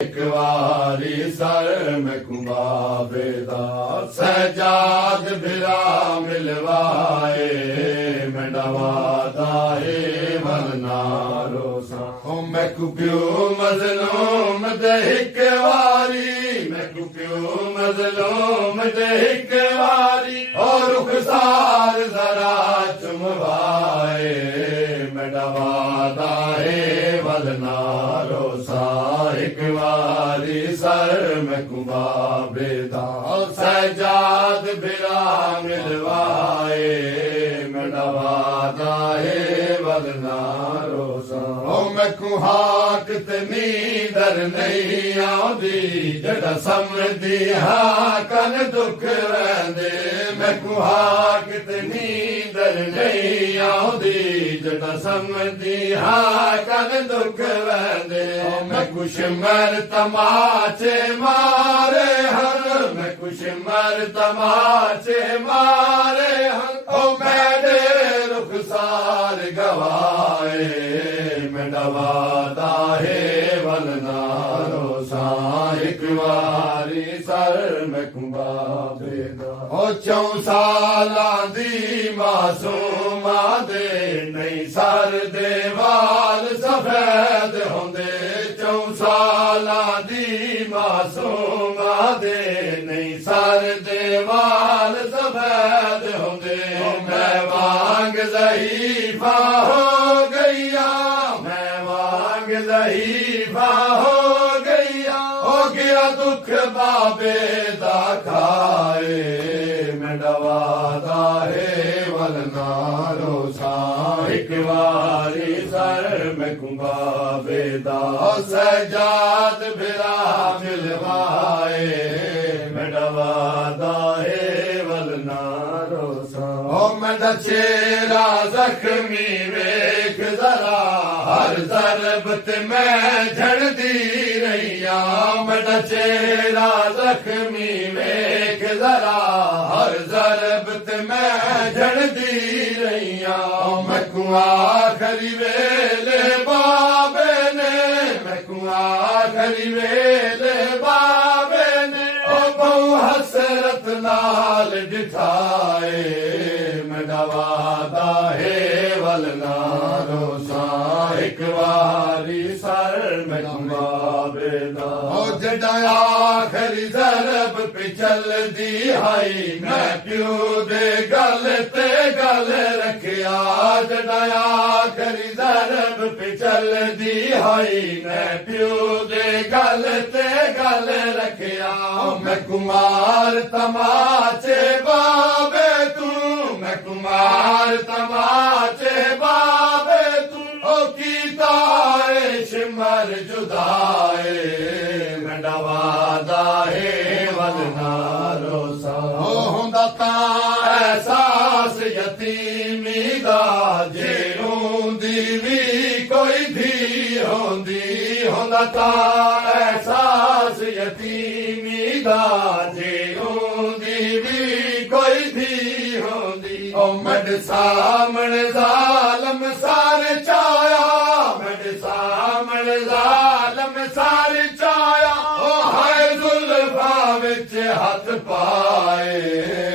एक वारी सर में कुंबाबे दा सजाद बिरा मिलवाए मंडवादा है वलनारो सा ओ मैं कुपियो मजलूम दे एक वारी मैं कुपियो मजलूम दे एक वारी और रुखसार जरा चुमवाए मंडवादा है वलनारो सा एक वारी सर में कुंबाबे दा सजाद बिरा मिलवाए मंडवादा है वलनारो सा ओ मैं कुहाक ते नींदर नहीं आउंदी जड़ा समझदी हां कन दुख वेंदे मैं कुहाक ते नींदर नहीं आउंदी जड़ा समझदी हां कन दुख वेंदे मैं कुछ मर तमाचे मारे हर मैं कुछ मर तमाचे मारे हर ओ मेरे रुखसार गवाए मैं डवादा है वलनारो सा एक वारी सर में कुंबाबे दा ओ 4 सालां दी मासूमा दे नहीं सर दे वाल सफेद होंदे 4 सालां दी मासूमा दे नहीं सर दे वाल सफेद होंदे मैं वांग ज़ईफ़ा हो गईया मैं वांग ज़ईफ़ा हो गईया हो गया दुख बाबे दा खाए मैं डवादा है वलनारो सा एक वारी सर में कुंबाबे दा सजाद बिरा मिलवाए मैं डवादा है वलनारो सा ओ मैं चेहरा जख्मी वेख जरा हर ज़रब ते मैं झड़दी रहिया मैं चेहरा जख्मी वेख जरा हर ज़रब ते मैं झड़दी रहिया मैं आखरी वेले बाबे ने मैं आखरी वेले बाबे ने ओ बहु हसरत नाल दिखाए मैं डवादा है वलनारो सा एक वारी सर में कुंबाबे दा ओ जड़ा आखरी ज़रब पे चल दी हाई मैं प्यो दे गल ते गल रखिया जड़ा आखरी ज़रब पे चल दी हाई मैं प्यो दे गल ते गल रखिया मैं कुमार तमाचे बाबे तू मैं कुमार तमाचे बाबे तू ओ की तारे शिमर जुदाए मैं डवादा है वलनारो सा ओ हुंदा तां एहसास यतीमी दा जे रोंदी भी कोई धी होंदी हुंदा तां एहसास यतीमी दा जे रोंदी भी कोई धी होंदी ओ मड सामण ज़ालम सारे चाया मड सामण ज़ालम सारे चाया ओ हाय जुल्फां विच हथ पाए